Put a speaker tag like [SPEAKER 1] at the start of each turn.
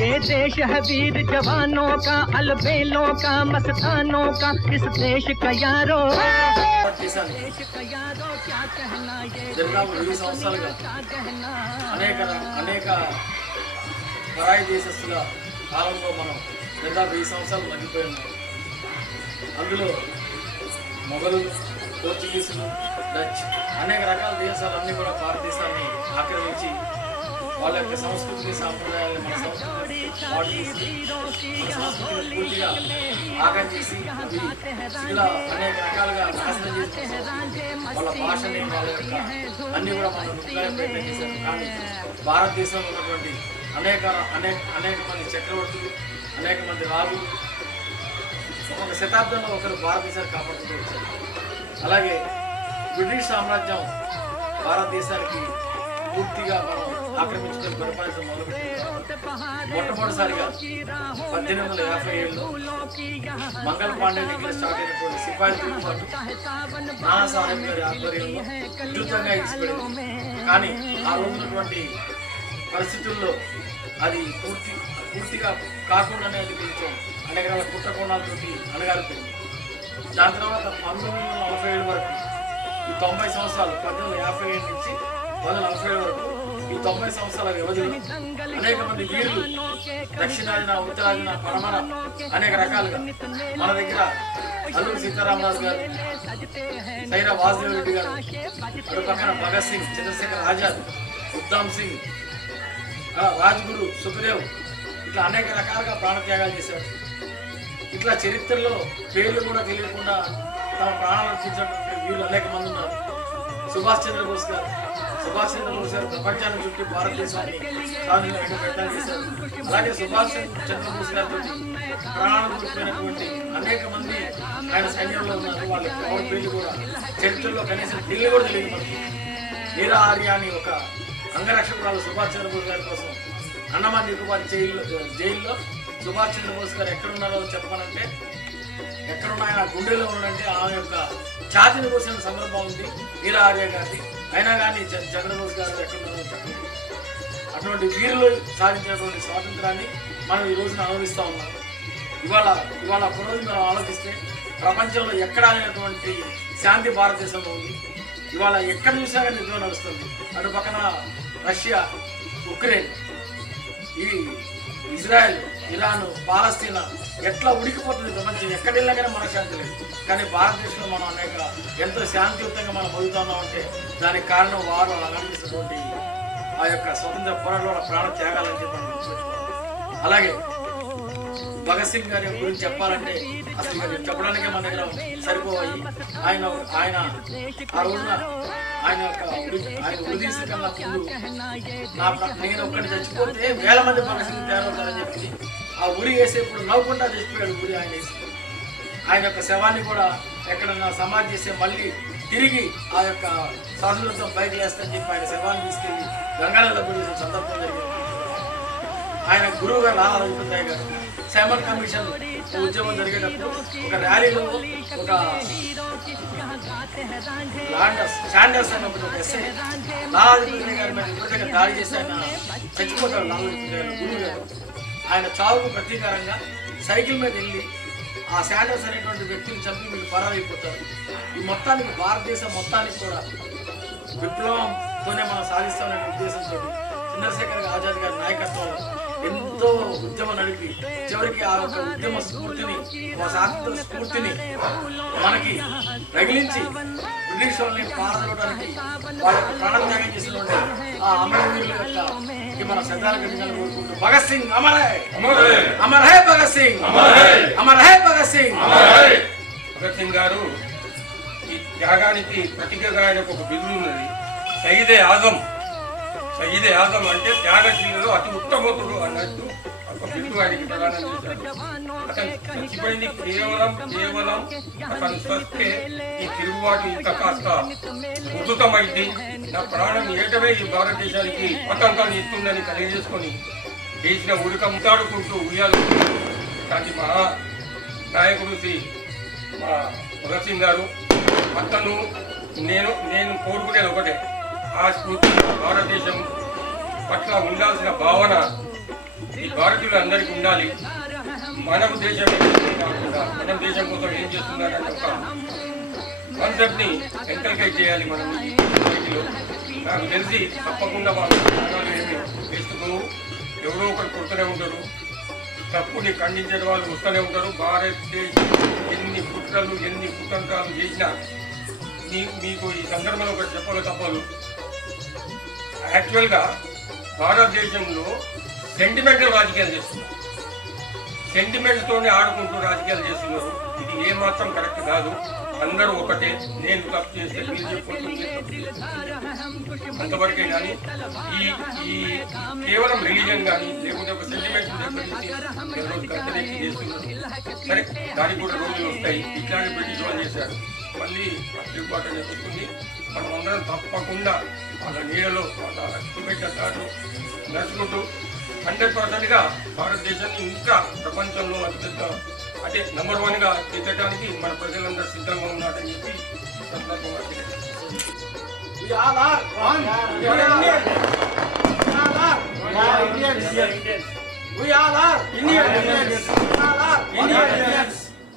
[SPEAKER 1] ये देश है वीर जवानों का अलबेलों का मस्तानों का इस देश का यारो
[SPEAKER 2] దేశాన్ని
[SPEAKER 1] देश का यारो क्या कहना ये
[SPEAKER 2] దాదాపు వెయ్యి సంవత్సరాలుగా
[SPEAKER 1] क्या कहना
[SPEAKER 2] అనేక అనేక పరాయి దేశస్తుల కాలంలో మనం దాదాపు వెయ్యి సంవత్సరాలు మగ్గిపోయి ఉన్నాం అందులో మొఘలు పోర్చుగీసులు డచ్ అనేక రకాల దేశాలన్నీ కూడా భారతదేశాన్ని ఆక్రమించి వాళ్ళ యొక్క సంస్కృతిని సాంప్రదాయాలను మన సంస్కృతిని పూర్తిగా ఆగం చేసి ఇలా అనేక రకాలుగా నాశనం చేసి వాళ్ళ భాషని వాళ్ళ యొక్క అన్ని కూడా మనం ప్రయత్నం చేశారు కానీ భారతదేశంలో ఉన్నటువంటి అనేక అనేక అనేక మంది చక్రవర్తులు అనేక మంది రాజులు ఒక శతాబ్దంలో ఒకరు భారతదేశాన్ని కాపాడుతూ వచ్చారు అలాగే బ్రిటిష్ సామ్రాజ్యం భారతదేశానికి పూర్తిగా మనం ఆక్రమించుకొని పరిపాలించడం మొదలుపెట్టింది మొట్టమొదటిసారిగా పద్దెనిమిది వందల యాభై ఏడులో మంగళ పాండే దగ్గర స్టార్ట్ అయినటువంటి సిపాయి తిరుగుబాటు నానా సాహెబ్ గారి ఆధ్వర్యంలో ఉధృతంగా ఇచ్చిపడింది కానీ ఆ రోజునటువంటి పరిస్థితుల్లో అది పూర్తి పూర్తిగా కాకుండానే అది కొంచెం అనేక రకాల కుట్రకోణాలతోటి అణగారిపోయింది. దాని తర్వాత పంతొమ్మిది వందల నలభై ఏడు వరకు ఈ తొంభై సంవత్సరాలు పద్దెనిమిది వందల యాభై ఏడు నుంచి నలభై వరకు. ఈ తొంభై సంవత్సరాల వ్యవధిలో అనేక మంది వీరులు దక్షిణాదిన ఉత్తరాదిన పడమర అనేక రకాలుగా మన దగ్గర అల్లూరి సీతారామరాజు గారు సైరా వాసుదేవ్ రెడ్డి గారు అటు పక్కన భగత్ సింగ్ చంద్రశేఖర్ ఆజాద్ ఉద్దామ్ సింగ్ రాజ్గురు సుఖదేవ్ ఇట్లా అనేక రకాలుగా ప్రాణత్యాగాలు చేశారు. ఇట్లా చరిత్రలో పేర్లు కూడా తెలియకుండా తమ ప్రాణాలు అర్పించినటువంటి వీరులు అనేక మంది ఉన్నారు. సుభాష్ చంద్రబోస్ గారు సుభాష్ చంద్రబోస్ గారు ప్రపంచాన్ని చుట్టి భారతదేశాన్ని సాధించడానికి ప్రయత్నాలు చేశారు. అలాగే సుభాష్ చంద్రబోస్ గారితో ప్రాణాలు కోల్పోయినటువంటి అనేక మంది ఆయన సైన్యంలో ఉన్నారు. వాళ్ళ ఎవరి పేర్లు కూడా చరిత్రలో కనీసం ఢిల్లీ కూడా తెలియదు మనకి వీర ఆర్య అని ఒక అంగరక్షకురాలు సుభాష్ చంద్రబోస్ గారి కోసం అన్నమాన్ నికోబార్ జైల్లో జైల్లో సుభాష్ చంద్రబోస్ గారు ఎక్కడున్నారో చెప్పాలంటే ఎక్కడున్న ఆయన గుండెలో ఉండంటే ఆమె యొక్క ఛాతిని కోసిన సందర్భం ఉంది. వీర ఆర్య గారి అయినా కానీ జగన్మోహన్ గారు ఎక్కడున్నారో చెప్పండి. అటువంటి వీరులు సాధించినటువంటి స్వాతంత్రాన్ని మనం ఈ రోజున అనుభవిస్తూ ఉన్నాం. ఇవాళ ఇవాళ ఒక మనం ఆలోచిస్తే ప్రపంచంలో ఎక్కడ అనేటువంటి శాంతి భారతదేశంలో ఉంది? ఇవాళ ఎక్కడ చూసినా కానీ యుద్ధం నడుస్తుంది. అటు పక్కన రష్యా ఉక్రెయిన్ ఈ ఇజ్రాయెల్ ఇరాన్ పాలస్తీనా ఎట్లా ఉడికిపోతుంది ప్రపంచం ఎక్కడ వెళ్ళినా కానీ మన శాంతి లేదు. కానీ భారతదేశంలో మనం అనేక ఎంతో శాంతియుతంగా మనం బతుకుతున్నాం అంటే దానికి కారణం వారు అలా ఆ యొక్క స్వతంత్ర పోరాటంలో ప్రాణ త్యాగాలని చెప్పి మనం అలాగే భగత్ సింగ్ గారి గురించి చెప్పాలంటే అసలు ఇక చెప్పడానికే మన దగ్గర సరిపోవాలి. ఆయన ఆయన ఆ రోజున ఆయన యొక్క ఆయన ఉదీసి కన్నా ముందు నా నేను ఒక్కటి చచ్చిపోతే వేల మంది భగత్ సింగ్ తయారవుతారని చెప్పి ఆ ఉరి వేసేప్పుడు నవ్వుకుంటా చచ్చిపోయాడు ఉరి ఆయన వేసి. ఆయన యొక్క శవాన్ని కూడా ఎక్కడన్నా సమాధి చేస్తే మళ్ళీ తిరిగి ఆ యొక్క శాశ్వతం పైకి వేస్తానని చెప్పి ఆయన శవాన్ని తీసుకెళ్ళి గంగానగర్ చేసిన సందర్భం జరిగింది. ఆయన గురువు గారు నారా రఘుపతి గారు సైమన్ కమిషన్ ఉద్యమం జరిగేటప్పుడు ఒక ర్యాలీలో ఒక లాండర్స్ శాండర్స్ అనే ఒక ఎస్ఐ నారా గారి మీద దాడి చేసి ఆయన చచ్చిపోతాడు నారా గారు గురువు గారు. ఆయన చావుకు ప్రతీకారంగా సైకిల్ మీద వెళ్ళి ఆ శాండర్స్ అనేటువంటి వ్యక్తిని చంపి వీళ్ళు పరారైపోతారు. ఈ మొత్తానికి భారతదేశం మొత్తానికి కూడా విప్లవంతోనే మనం సాధిస్తామనే ఉద్దేశంతో చంద్రశేఖర్ ఆజాద్ గారి నాయకత్వంలో ఎంతో ఉద్యమం నడిపి చివరికి ఆ యొక్క ఉద్యమ స్ఫూర్తిని స్వాతంత్ర స్ఫూర్తిని మనకి రగిలించి బ్రిటిష్ వాళ్ళని పారదలడానికి వాళ్ళ యొక్క ప్రాణత్యాగం చేసినటువంటి ఆ అమరవీరుల యొక్క మన శ్రద్ధాలు కోరుకుంటూ భగత్ సింగ్ అమర్ హై! అమర్ హై! భగత్ సింగ్! అమర్ హై! భగత్ సింగ్!
[SPEAKER 3] భగత్ సింగ్ గారు ఈ త్యాగానికి ప్రతిజ్ఞగా ఆయనకు ఒక బిరుదు ఉన్నది. సయీదే ఆజం ఇది ఆజం అంటే త్యాగశీలలో అతి ఉత్తమతుడు అన్నట్టు ఒక బిరుదు ఆయనకి ప్రదానం చేశారు. అతను చచ్చిపోయింది కేవలం కేవలం అతను స్వస్తే ఈ తిరుగుబాటు ఇంకా కాస్త ఉద్ధృతమైంది నా ప్రాణం ఏటమే ఈ భారతదేశానికి ఆతంకాన్ని ఇస్తుందని తెలియజేసుకొని చేసిన ఉడక ముతాడుకుంటూ ఉయ్యాలు లాంటి మహా నాయకుడు శ్రీ మా భగత్ సింగ్ గారు. అతను నేను నేను కోరుకునేది ఒకటే. ఆ స్ఫూర్తి భారతదేశం పట్ల ఉండాల్సిన భావన ఈ భారతీయులు అందరికీ ఉండాలి. మన దేశం కాకుండా మనం దేశం కోసం ఏం చేస్తున్నారనే ఒక కాన్సెప్ట్ని ఎంకల్కేట్ చేయాలి మనం సొసైటీలో నాకు తెలిసి తప్పకుండా వాళ్ళు ఏమి వేసుకోవు ఎవరో ఒకరు కొడుతూనే ఉంటారు. తప్పుని ఖండించే వాళ్ళు వస్తూనే ఉంటారు. భారతదేశం ఎన్ని కుట్రలు ఎన్ని కుతంత్రాలు చేసినా మీకు ఈ సందర్భంలో ఒకటి చెప్పాలి తప్పదు. యాక్చువల్గా భారతదేశంలో సెంటిమెంటల్ రాజకీయాలు చేస్తున్నారు. సెంటిమెంట్ తోనే ఆడుకుంటూ రాజకీయాలు చేస్తున్నారు. ఇది ఏ మాత్రం కరెక్ట్ కాదు. అందరూ ఒకటే. నేను తప్పు చేస్తే మీరు అంతవరకే కానీ ఈ ఈ కేవలం రిలీజన్ కానీ లేకుంటే ఒక సెంటిమెంట్ రోజు కట్టెనెక్కి చేస్తున్నారు. సరే దానికి కూడా రోజులు వస్తాయి. ఇట్లాంటి బ్రిటిష్ వాళ్ళు చేశారు. మళ్ళీ అనేది వస్తుంది మనం అందరం తప్పకుండా వాళ్ళ నీళ్ళలో వాళ్ళ చూపెట్టిన దాంట్లో నడుచుకుంటూ హండ్రెడ్ పర్సెంట్గా భారతదేశాన్ని ఇంకా ప్రపంచంలో అతిపెద్ద అంటే నెంబర్ వన్గా ఎత్తడానికి మన ప్రజలందరూ సిద్ధంగా ఉన్నారని చెప్పి సందర్భంగా.
[SPEAKER 4] We are Indians. We all are Indians. We all are Indians.